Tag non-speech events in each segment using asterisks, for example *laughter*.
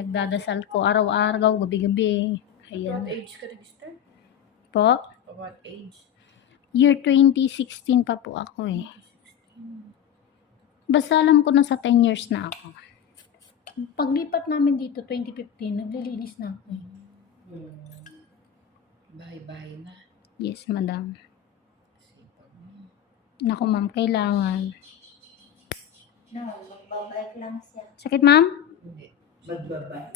Pinagdadasal ko araw-araw, gabi-gabi. Ayun. What age ka register? Po? What age? Year 2016 pa po ako eh. Basta alam ko na sa 10 years na ako. Paglipat namin dito, 2015, naglilinis na ako. Bye-bye na. Yes, madam. Naku, ma'am, kailangan. No, magbabayak lang siya. Sakit, ma'am? Hindi magbabay.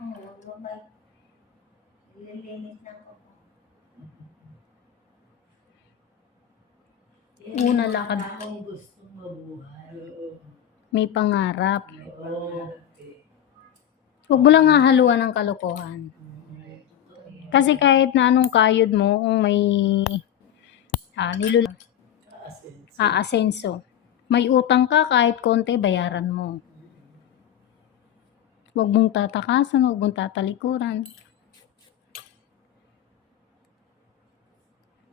Oo, magbabay. Lilinis na ko. Una lakad. gusto mabuhay. May pangarap. Huwag mo lang haluan ng kalokohan. Kasi kahit na anong kayod mo, kung may ah, nilul... Aasenso. Aasenso. May utang ka kahit konti, bayaran mo. Mm-hmm. Huwag mong tatakasan, huwag mong tatalikuran.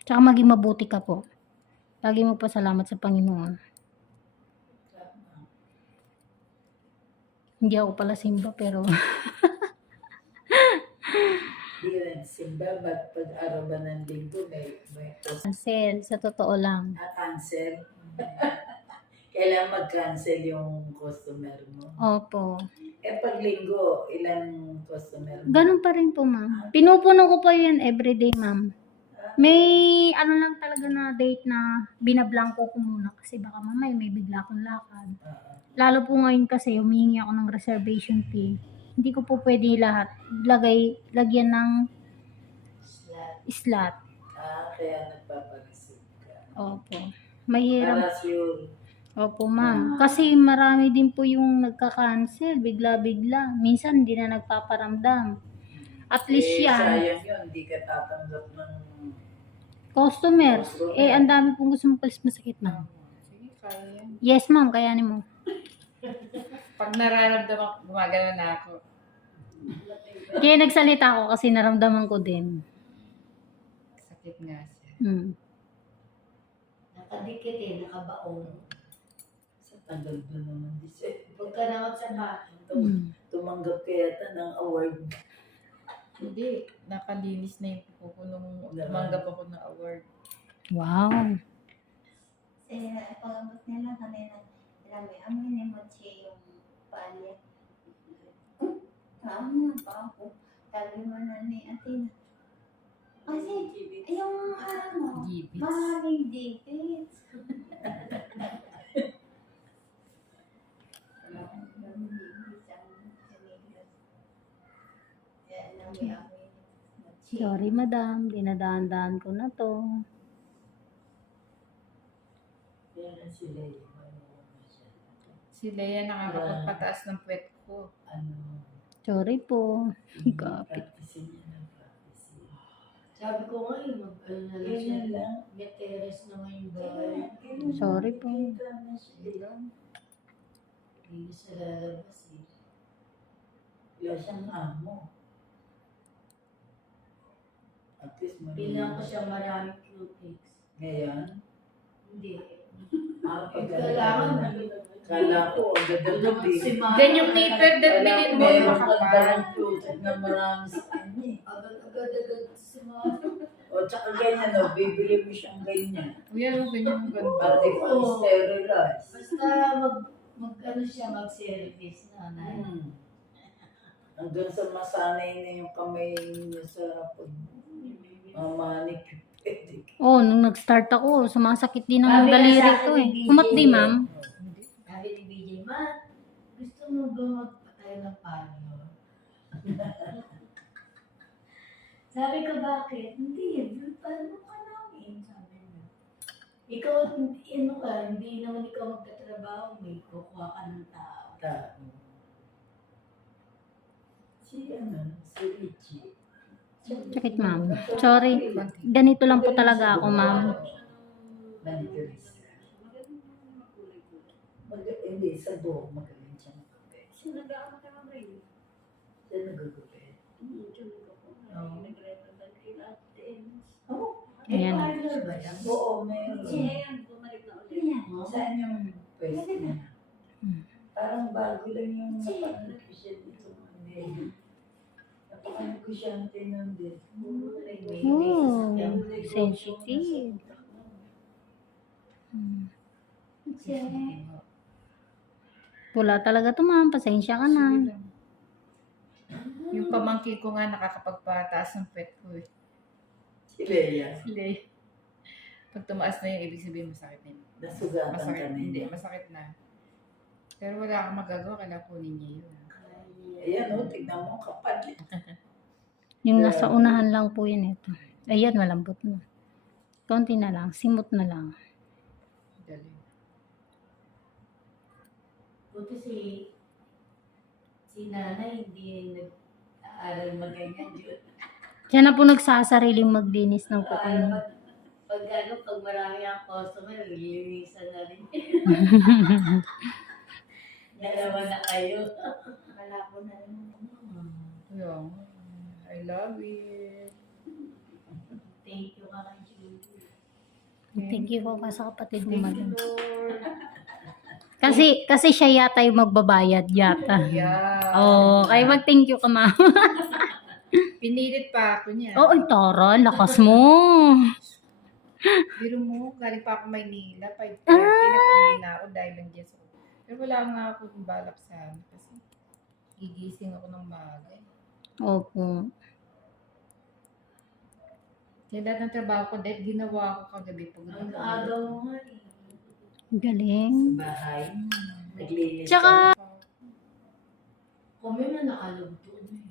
Tsaka maging mabuti ka po. Lagi mo pa salamat sa Panginoon. Hindi ako pala simba, pero... *laughs* simba, ba't pag-arabanan Cancel, sa totoo lang. Ah, *laughs* Kailan cancel? Kailangan mag-cancel yung customer mo? Opo. Eh, pag linggo, ilang customer? Mo? Ganun pa rin po, ma'am. Pinupuno ko po yun everyday, ma'am. May ano lang talaga na date na binablangko ko muna kasi baka mamay may bigla akong lakad. Lalo po ngayon kasi humihingi ako ng reservation fee. Hindi ko po pwede lahat. Lagay, lagyan ng slot. slot. Ah, kaya nagpapagsip ka. Opo. Mahirap. Para sure. Opo, ma'am. Ah. Oh. Kasi marami din po yung nagka-cancel, bigla-bigla. Minsan, hindi na nagpaparamdam. At e, least yan. Sayang yun, hindi ka tatanggap ng... Customers. Customer. Oh, eh, ang dami pong gusto mong palis masakit, ma'am. Sige, fine. yes, ma'am. Kaya ni mo. *laughs* Pag nararamdaman, gumagana na ako. *laughs* kaya nagsalita ako kasi naramdaman ko din. Sakit nga siya. Hmm. Nakadikit eh, nakabaon tanggal doon na naman din siya. Huwag ka na magsabahin. Tumanggap ka yata ng award. *laughs* Hindi, nakalinis na yung ko nung tumanggap ako ng award. Wow! Eh, ipagamot nila kanina. Grabe, amoy ni Mochi yung palya. Tama na ba ako? Sabi mo na ni Athena. Kasi, yung ano, maraming gibits. Sorry, madam. Dinadaan-daan ko na to. Si Leia nakakapagpataas so, ng pwet ko. Sorry po. Kapit. Sabi ko nga, mag-alala uh, yeah. na nga yung bahay. Sorry po. Hindi na eh. Iyosan ang amo. At ko Ma siya marami cupcakes. Ngayon? Hindi. Ah, ko ang ganda Then you paper that may it mo yung ng cupcake na marami sa O tsaka ganyan bibili mo siyang ganyan. O yan, ganyan mo ganda. At Basta mag, mag, siya, mag-service na. Hmm. *laughs* Hanggang sa masanay na yung kamay niya sa manic. Oh, nung nag-start ako, sumasakit din ang daliri ko eh. Kumakdi, ma'am. Sabi ni ma, gusto mo ba magpatay ng pano? Sabi ko, bakit? Hindi, pano ka namin. Sabi niya. Ikaw, hindi, ano ka, hindi naman ikaw magkatrabaho, may kukuha ka ng tao. Tao. Si, ano, si Richie. Sakit, ma'am. Sorry. Ganito lang po talaga ako, ma'am. Ayan. Saan yung pwesta? Parang bago lang yung pag-nutrition dito. Ayan. Yeah. Ay, oh, like oh, so, yung na hmm. Sensitive. Hmm. Pula talaga to ma'am. Pasensya ka Pasensya na. *coughs* yung pamangki ko nga nakakapagpataas ng pet ko eh. Sileya. Yeah. Pag tumaas na yung ibig sabihin masakit na yun. Nasugatan Mas, na Hindi, masakit na. Pero wala akong magagawa. Kailangan kunin niya yun. Ayan, no? tignan mo ang kapal. *laughs* yung yeah. nasa unahan lang po yun ito. Ayan, malambot na. Konti na lang, simot na lang. Galing. Buti si si nanay hindi nag-aaral maganyan yun. Siya na po nagsasariling maglinis *laughs* ng kukunin. Pag, pag, pag ano, pag marami ang customer, lilinisan na rin. Yan naman na kayo. Ayun. I love it. Thank you, Kakay Judy. Thank you po ka sa kapatid mo, Madam. Kasi kasi siya yata yung magbabayad yata. Yeah. Oh, kay mag-thank you ka, ma'am. Pinilit pa ako niya. Oo, oh, toro, lakas mo. Biro mo, galing pa ako Maynila, 5.30 ah. na Maynila ako dahil lang *laughs* dyan. Pero wala nga ako yung balak sa kasi gigising ako ng mga. maga. Opo. Sa lahat ng trabaho ko, dahil ginawa ko kagabi po. Ang aga mo nga Galing. Sa bahay. Mm -hmm. Naglilis. Tsaka. *coughs* Kami na nakalog to. Hindi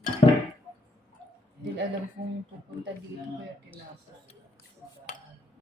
eh. mm -hmm. alam kung pupunta dito kaya tinasa.